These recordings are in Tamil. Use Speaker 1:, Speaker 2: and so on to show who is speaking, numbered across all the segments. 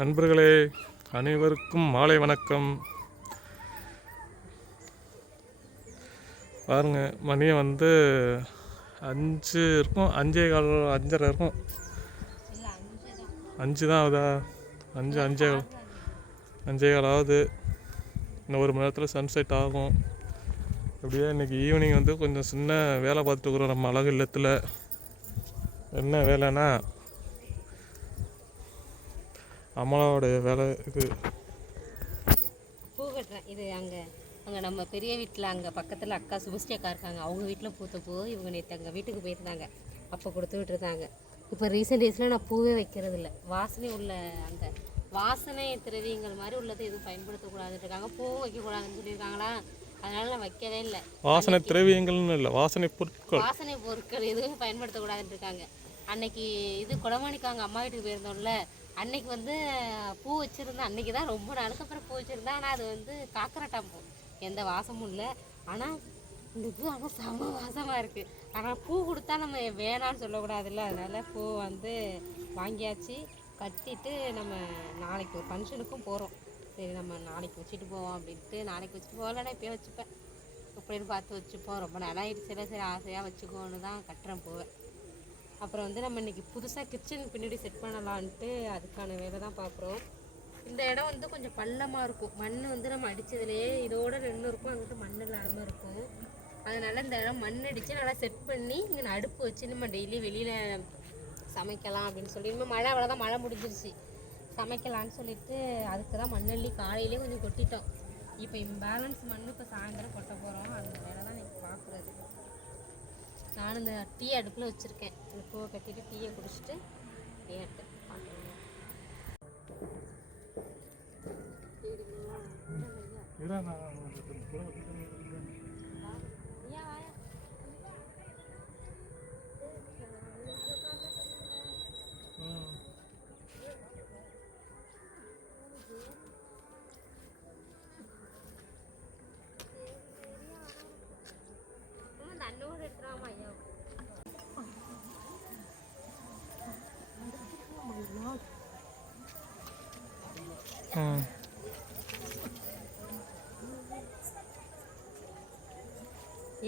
Speaker 1: நண்பர்களே அனைவருக்கும் மாலை வணக்கம். பாருங்க மணியை வந்து அஞ்சு இருக்கும் அஞ்சே கால் அஞ்சரை இருக்கும். அஞ்சு தான் ஆகுதா? அஞ்சு அஞ்சே கால் அஞ்சே கால் ஆகுது. இன்னும் ஒரு மணி நேரத்தில் சன்செட் ஆகும். அப்படியே இன்னைக்கு ஈவினிங் வந்து கொஞ்சம் சின்ன வேலை பார்த்துட்டு இருக்கிறோம் நம்ம அழகு இல்லத்தில். என்ன வேலைன்னா அமலாவுடைய வேலை இது.
Speaker 2: பூ கட்டுறேன் இது அங்கே அங்கே நம்ம பெரிய வீட்டில் அங்கே பக்கத்தில் அக்கா அக்கா இருக்காங்க. அவங்க வீட்டில் பூத்த பூ இவங்க நேற்று அங்கே வீட்டுக்கு போயிருந்தாங்க. அப்போ கொடுத்து விட்டுருந்தாங்க இப்போ ரீசெண்ட் டேஸில் நான் பூவே வைக்கிறது இல்லை. வாசனை உள்ள அந்த வாசனை திரவியங்கள் மாதிரி உள்ளதை எதுவும் பயன்படுத்தக்கூடாதுன்னு இருக்காங்க. பூவும் வைக்கக்கூடாதுன்னு சொல்லியிருக்காங்களா? அதனால நான் வைக்கவே இல்லை.
Speaker 1: வாசனை திரவியங்கள்னு இல்லை வாசனை பொருட்கள்.
Speaker 2: வாசனை பொருட்கள் எதுவும் பயன்படுத்தக்கூடாதுன்னு இருக்காங்க. அன்னைக்கு இது குடமாணிக்கு அவங்க அம்மா வீட்டுக்கு போயிருந்தோம்ல. அன்னைக்கு வந்து பூ வச்சுருந்தேன். அன்னைக்கு தான் ரொம்ப நாளுக்கு அப்புறம் பூ வச்சுருந்தேன். ஆனால் அது வந்து காக்கரட்டான் பூ. எந்த வாசமும் இல்லை. ஆனால் இந்த பூ ஆனால் செம வாசமாக இருக்குது ஆனால் பூ கொடுத்தா நம்ம வேணான்னு சொல்லக்கூடாதுல்ல. அதனால் பூ வந்து வாங்கியாச்சு. கட்டிட்டு நம்ம நாளைக்கு ஒரு ஃபங்க்ஷனுக்கும் போகிறோம் சரி நம்ம நாளைக்கு வச்சுட்டு போவோம் அப்படின்ட்டு நாளைக்கு வச்சுட்டு போகலன்னா இப்போயே வச்சுப்பேன். அப்படின்னு பார்த்து வச்சுப்போம். ரொம்ப நாளாயிடுச்சுல சரி ஆசையாக வச்சுக்கோன்னு தான் கட்டுறேன் போவேன் அப்புறம் வந்து நம்ம இன்னைக்கு புதுசாக கிச்சன் பின்னாடி செட் பண்ணலான்ட்டு அதுக்கான வேலை தான் பார்க்குறோம். இந்த இடம் வந்து கொஞ்சம் பள்ளமாக இருக்கும். மண் வந்து நம்ம அடித்ததுலேயே இதோட நின்று இருக்கும். அங்கிட்டு மண் இல்லாமல் இருக்கும். அதனால் இந்த இடம் மண் அடித்து நல்லா செட் பண்ணி இங்கே அடுப்பு வச்சு நம்ம டெய்லி வெளியில் சமைக்கலாம் அப்படின்னு சொல்லி இனிமேல் மழை அவ்வளோதான் மழை முடிஞ்சிருச்சு. சமைக்கலான்னு சொல்லிட்டு அதுக்கு தான் மண்ணள்ளி காலையிலே கொஞ்சம் கொட்டிட்டோம். இப்போ இம்பேலன்ஸ் மண் இப்போ சாயந்தரம் கொட்ட போகிறோம் அந்த வேலை தான் இன்னைக்கு பார்க்குறது நான் இந்த டீ அடுப்பில் வச்சுருக்கேன். இந்த பூவை கட்டிட்டு டீயை குடிச்சிட்டு டீ எடுத்து பார்க்குறேன்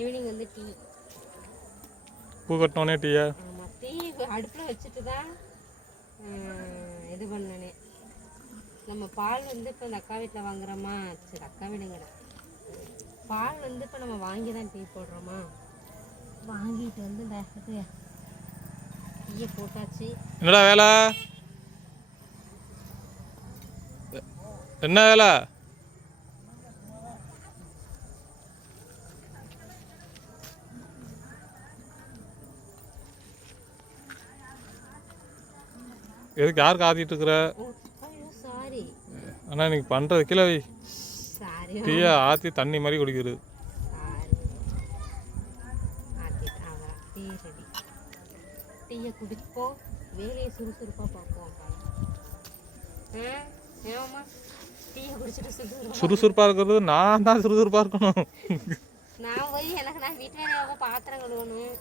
Speaker 2: ஈவினிங் வந்து டீ.
Speaker 1: பூ கட்டினோடனே டீயா?
Speaker 2: ஆமாம் டீ அடுப்பில் வச்சுட்டு தான் இது பண்ணனே. நம்ம பால் வந்து இப்போ இந்த அக்கா வீட்டில் வாங்குறோமா? சரி அக்கா வீடுங்கிற பால் வந்து இப்போ நம்ம வாங்கி தான் டீ போடுறோமா? வாங்கிட்டு வந்து இந்த இது டீயை போட்டாச்சு.
Speaker 1: என்னடா வேலை? என்ன வேலை? எதுக்கு யாருக்கு ஆத்திட்டு இருக்கிற? ஆனால் இன்னைக்கு பண்ணுறது கீழே வை. டீயை ஆற்றி தண்ணி மாதிரி குடிக்கிறது
Speaker 2: டீயை குடிப்போம் வேலையை சுறுசுறுப்பாக பார்ப்போம் சுறுசுறுப்பாக
Speaker 1: இருக்கிறது நான் தான் சுறுசுறுப்பாக இருக்கணும்.
Speaker 2: நான் போய் எனக்கு நான் வீட்டு வேலையாக பாத்திரம் கழுவணும்.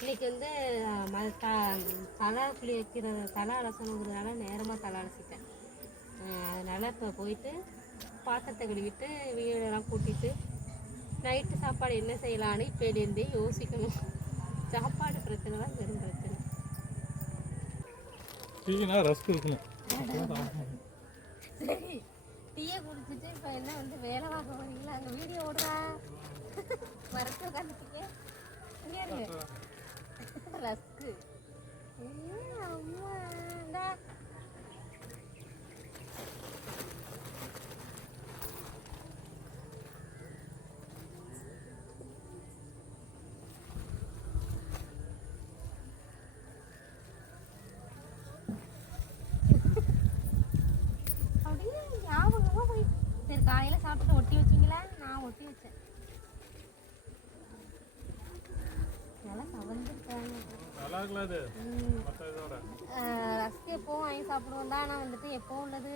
Speaker 2: இன்னைக்கு வந்து தலை குளி வைக்கிற தலை அலசணுங்கிறதுனால நேரமாக தலை அலசிட்டேன். அதனால இப்போ போயிட்டு பாத்திரத்தை கழுவிட்டு வீடெல்லாம் கூட்டிட்டு நைட்டு சாப்பாடு என்ன செய்யலான்னு இப்போலேருந்தே யோசிக்கணும். சாப்பாடு பிரச்சனை தான் பெரும் பிரச்சனை.
Speaker 1: ரஸ்க் இருக்கணும்.
Speaker 2: சரி டீயை குடிச்சிட்டு இப்போ என்ன வந்து வேலை பார்க்க போறீங்களா? அங்கே வீடியோ ஓடுறா. மறக்க உட்காந்துட்டீங்க இங்கே இருங்க ரஸ்க்கு. அம்மா இந்தா. அப்படியே ஞாபகமா போய் சரி காலையில சாப்பிட்டு ஒட்டி வச்சீங்களா? நான் ஒட்டி வச்சேன். நல்லா
Speaker 1: இதோட.
Speaker 2: ரஸ்க் எப்பவும் வாங்கி சாப்பிடுவோம் தான். ஆனால் வந்துட்டு எப்பவும் உள்ளது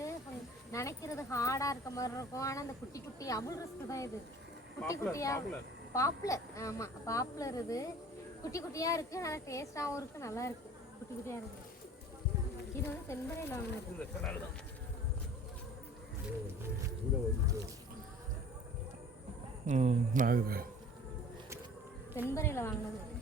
Speaker 2: நினைக்கிறது ஹார்டாக இருக்க மாதிரி இருக்கும். ஆனால் அந்த குட்டி குட்டி அமுல் ரஸ்க் தான் இது. குட்டி குட்டியாக பாப்புலர் ஆமாம் பாப்புலர் இது. குட்டி குட்டியாக இருக்குது நல்லா டேஸ்ட்டாகவும் இருக்குது நல்லா இருக்குது குட்டி குட்டியாக இருக்குது இது வந்து செம்பரையில் வாங்கினது.
Speaker 1: ம் ஆகுது.
Speaker 2: தென்பரையில் வாங்கினது.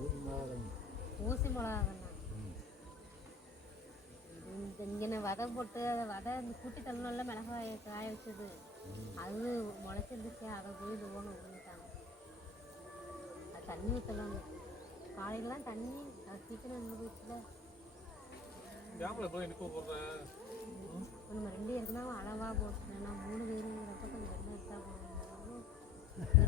Speaker 2: ஊசி மிளகா இந்த இங்கே வதை போட்டு அதை வதை இந்த கூட்டி தள்ளணும்ல மிளகாய் காய வச்சது. அது முளைச்சிருந்துச்சு அதை போய் இது ஒன்று விழுந்துட்டாங்க அது தண்ணி ஊற்றலாங்க காலையிலலாம் தண்ணி அது சீக்கிரம் இருந்து போச்சுல நம்ம ரெண்டு பேருக்குனா அளவாக போட்டு நான் மூணு பேருங்கிறப்ப கொஞ்சம் ரெண்டு போகணும் பெருசாக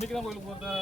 Speaker 1: இன்னைக்கு தான் கோயிலுக்கு போகிறதா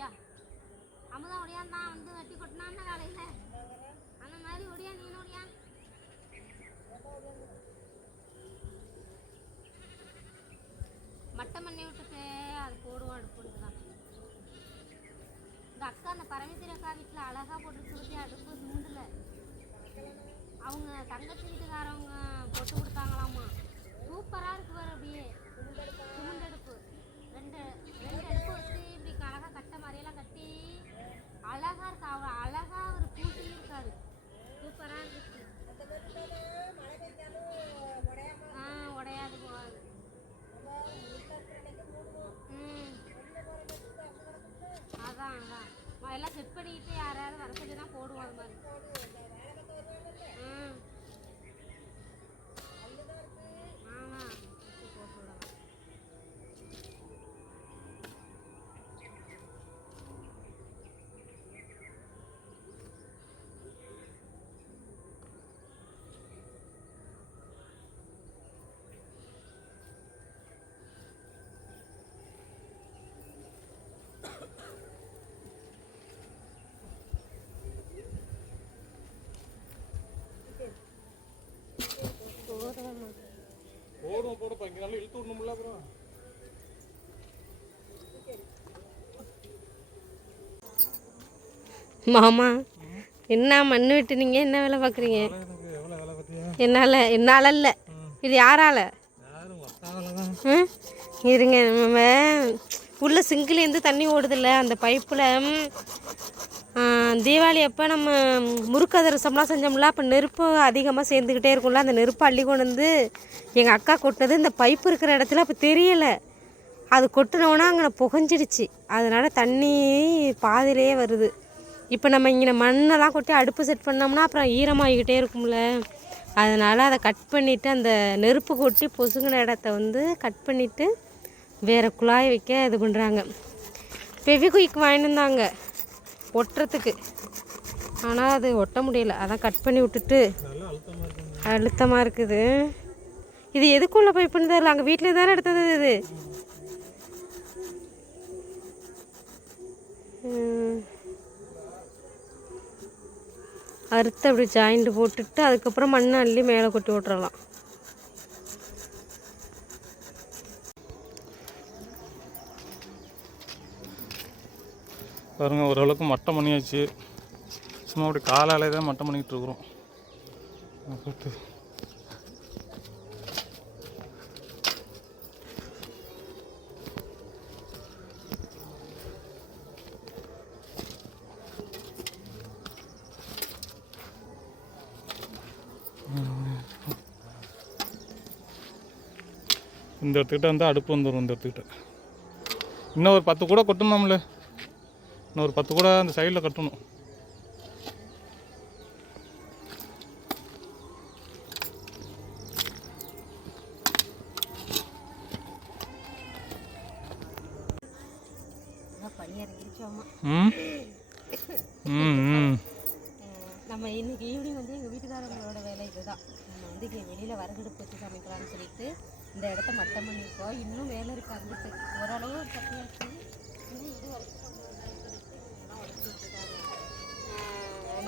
Speaker 2: ஒடியா? அமுதம் ஒடியான் தான் வந்து வெட்டி கொட்டினான் காலையில். அந்த மாதிரி ஒடியா நீ ஒடியா? மட்டை பண்ணி விட்டுட்டு அது போடுவோம் அடுப்பு தான். இந்த அக்கா அந்த பரமேஸ்வரி அக்கா வீட்டில் அழகாக போட்டு கொடுத்து அடுப்பு சிந்தில் அவங்க தங்கச்சி
Speaker 1: வீட்டுக்கு போடுப்பா இங்கே நல்லா இழுத்து விடணும்ல அப்புறம்
Speaker 2: மாமா என்ன மண்ணு வெட்டுனீங்க? என்ன வேலை பார்க்குறீங்க? என்னால் என்னால் இல்லை இது யாரால? இருங்க நம்ம உள்ளே சிங்கிலேருந்து தண்ணி ஓடுதில்ல அந்த பைப்பில் தீபாவளி அப்போ நம்ம முறுக்கு அதிரசம்லாம் செஞ்சோம்ல அப்போ நெருப்பு அதிகமாக சேர்ந்துக்கிட்டே இருக்கும்ல அந்த நெருப்பு அள்ளி கொண்டு வந்து எங்கள் அக்கா கொட்டினது இந்த பைப்பு இருக்கிற இடத்துல அப்போ தெரியலை. அது கொட்டினோன்னா அங்கே புகஞ்சிடுச்சு. அதனால் தண்ணி பாதிலேயே வருது. இப்போ நம்ம இங்கே மண்ணெல்லாம் கொட்டி அடுப்பு செட் பண்ணோம்னா அப்புறம் ஈரமாகிக்கிட்டே இருக்கும்ல. அதனால் அதை கட் பண்ணிவிட்டு அந்த நெருப்பு கொட்டி பொசுங்கின இடத்த வந்து கட் பண்ணிவிட்டு வேறு குழாய் வைக்க இது பண்ணுறாங்க பெவிகுயிக் வாங்கிட்டு ஒட்டுறதுக்கு. ஆனால் அது ஒட்ட முடியல. அதான் கட் பண்ணி விட்டுட்டு
Speaker 1: அழுத்தமாக
Speaker 2: இருக்குது. இது எதுக்குள்ளே பைப்புன்னு தெரியல. அங்கே வீட்டில் தானே எடுத்தது இது? அறுத்து அப்படி ஜாயிண்ட் போட்டுட்டு அதுக்கப்புறம் மண்ணை அள்ளி மேலே கொட்டி விட்டுறலாம்.
Speaker 1: பாருங்கள் ஓரளவுக்கு மட்டம் பண்ணியாச்சு. சும்மா அப்படி காலாலே தான் மட்டம் பண்ணிக்கிட்டு இருக்கிறோம். இந்த இடத்துக்கிட்ட வந்து அடுப்பு வந்துடும் இந்த இடத்துக்கிட்ட. இன்னும் ஒரு பத்து கூட கொட்டணும்ல இன்னும் ஒரு பத்து கூட அந்த சைடில் கட்டணும்.
Speaker 2: நம்ம இன்னைக்கு ஈவினிங் வந்து எங்கள் வீட்டுக்காரங்களோட வேலை இதுதான். நம்ம வந்து இங்கே வெளியில் வரகடுப்பு வச்சு சமைக்கலாம்னு சொல்லிட்டு இந்த இடத்த மட்டம் பண்ணியிருக்கோம் இன்னும் வேலை இருக்கு அங்கிட்டு ஓரளவு இது வரைக்கும்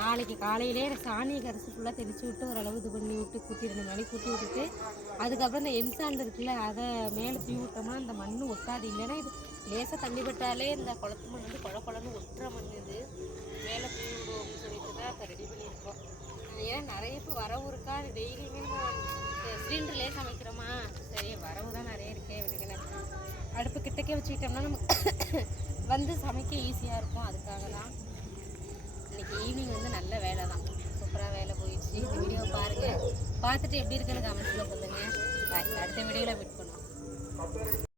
Speaker 2: நாளைக்கு காலையிலே சாணி கரைச்சி ஃபுல்லாக தெளிச்சு விட்டு ஓரளவு இது பண்ணி விட்டு கூட்டி ரெண்டு நாளைக்கு கூட்டி விட்டுட்டு அதுக்கப்புறம் இந்த எம்சாண்ட் இருக்குல்ல அதை மேலே தூவி விட்டோம்னா அந்த மண் ஒட்டாது. இல்லைன்னா இது லேசாக தண்ணி பட்டாலே இந்த குளத்து மண் வந்து குழ குளன்னு ஒட்டுற மண் இது. மேலே தூவி விடுவோம்னு சொல்லிட்டு தான் இப்போ ரெடி பண்ணியிருக்கோம். ஏன்னா நிறைய இப்போ வரவு இருக்கா? டெய்லியுமே சிலிண்டர்லேயே சமைக்கிறோமா? சரி வரவு தான் நிறைய இருக்கே விடுங்கன்னு அடுப்பு கிட்டக்கே வச்சுக்கிட்டோம்னா நமக்கு வந்து சமைக்க ஈஸியாக இருக்கும். அதுக்காக தான். ஈவினிங் வந்து நல்ல வேலை தான் சூப்பராக வேலை போயிடுச்சு. இந்த வீடியோ பாருங்கள் பார்த்துட்டு எப்படி இருக்குன்னு கமெண்ட்ஸில் சொல்லுங்கள் அடுத்த வீடியோவில் மீட் பண்ணுவோம்.